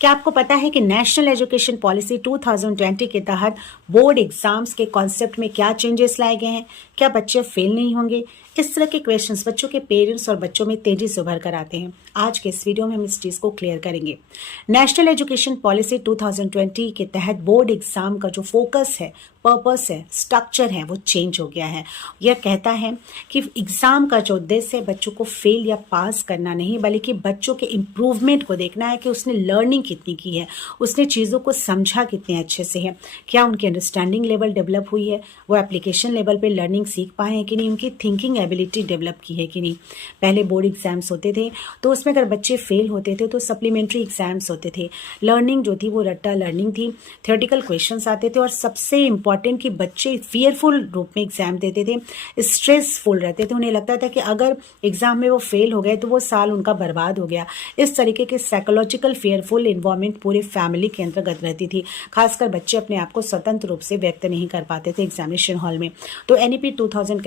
क्या आपको पता है कि नेशनल एजुकेशन पॉलिसी 2020 के तहत बोर्ड एग्जाम्स के कॉन्सेप्ट में क्या चेंजेस लाए गए हैं? क्या बच्चे फेल नहीं होंगे? इस तरह के क्वेश्चंस बच्चों के पेरेंट्स और बच्चों में तेजी से उभर कर आते हैं। आज के इस वीडियो में हम इस चीज़ को क्लियर करेंगे। नेशनल एजुकेशन पॉलिसी 2020 के तहत बोर्ड एग्जाम का जो फोकस है, पर्पस है, स्ट्रक्चर है, वो चेंज हो गया है। यह कहता है कि एग्जाम का जो उद्देश्य है बच्चों को फेल या पास करना नहीं, बल्कि बच्चों के इम्प्रूवमेंट को देखना है कि उसने लर्निंग कितनी की है, उसने चीज़ों को समझा कितने अच्छे से है, क्या उनकी अंडरस्टैंडिंग लेवल डेवलप हुई है, वो एप्लीकेशन लेवल पे लर्निंग सीख पाए हैं कि नहीं, उनकी थिंकिंग एबिलिटी डेवलप की है कि नहीं। पहले बोर्ड एग्जाम्स होते थे तो उसमें अगर बच्चे फेल होते थे तो सप्लीमेंट्री एग्जाम्स होते थे। लर्निंग जो थी वो रट्टा लर्निंग थी, थियोरेटिकल क्वेश्चंस आते थे और सबसे इंपॉर्टेंट कि बच्चे फियरफुल रूप में एग्जाम देते थे, स्ट्रेसफुल रहते थे। उन्हें लगता था कि अगर एग्जाम में वो फेल हो गए तो वो साल उनका बर्बाद हो गया। इस तरीके के साइकोलॉजिकल फियरफुल इन्वायरमेंट पूरे फैमिली के अंतर्गत रहती थी। खासकर बच्चे अपने आप को स्वतंत्र रूप से व्यक्त नहीं कर पाते थे एग्जामिनेशन हॉल में। तो एनईपी 2020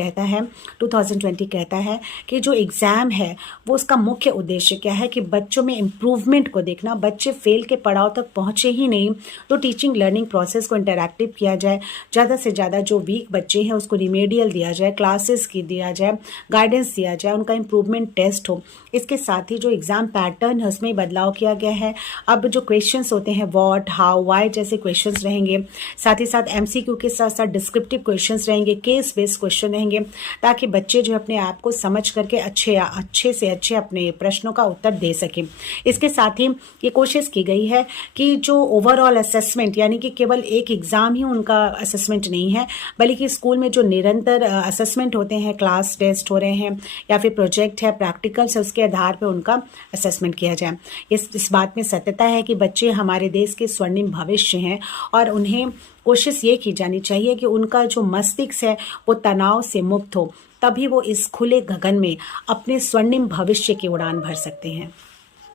कहता है कि जो एग्ज़ाम है वो उसका मुख्य उद्देश्य क्या है कि बच्चों में इम्प्रूवमेंट को देखना। बच्चे फेल के पड़ाव तक पहुँचे ही नहीं तो टीचिंग लर्निंग प्रोसेस को इंटरैक्टिव किया जाए, ज़्यादा से ज़्यादा जो वीक बच्चे हैं उसको रिमेडियल दिया जाए, क्लासेस की दिया जाए, गाइडेंस दिया जाए, उनका इम्प्रूवमेंट टेस्ट हो। इसके साथ ही जो एग्ज़ाम पैटर्न है उसमें बदलाव किया गया है। अब जो क्वेश्चंस होते हैं व्हाट, हाउ, व्हाई जैसे क्वेश्चंस रहेंगे, साथ ही साथ एमसीक्यू के साथ साथ डिस्क्रिप्टिव क्वेश्चंस रहेंगे, केस बेस्ड क्वेश्चन रहेंगे, ताकि बच्चे जो अपने आप को समझ करके अच्छे से अच्छे अपने प्रश्नों का उत्तर दे सकें। इसके साथ ही ये कोशिश की गई है कि जो ओवरऑल असेसमेंट, यानी कि केवल एक एग्ज़ाम ही उनका असेसमेंट नहीं है, बल्कि स्कूल में जो निरंतर असेसमेंट होते हैं, क्लास टेस्ट हो रहे हैं या फिर प्रोजेक्ट है, प्रैक्टिकल्स है, उसके आधार पर उनका असेसमेंट किया जाए। इस बात में सत्यता है कि बच्चे हमारे देश के स्वर्णिम भविष्य हैं और उन्हें कोशिश ये की जानी चाहिए कि उनका जो मस्तिष्क है वो तनाव से मुक्त हो, तभी वो इस खुले गगन में अपने स्वर्णिम भविष्य की उड़ान भर सकते हैं।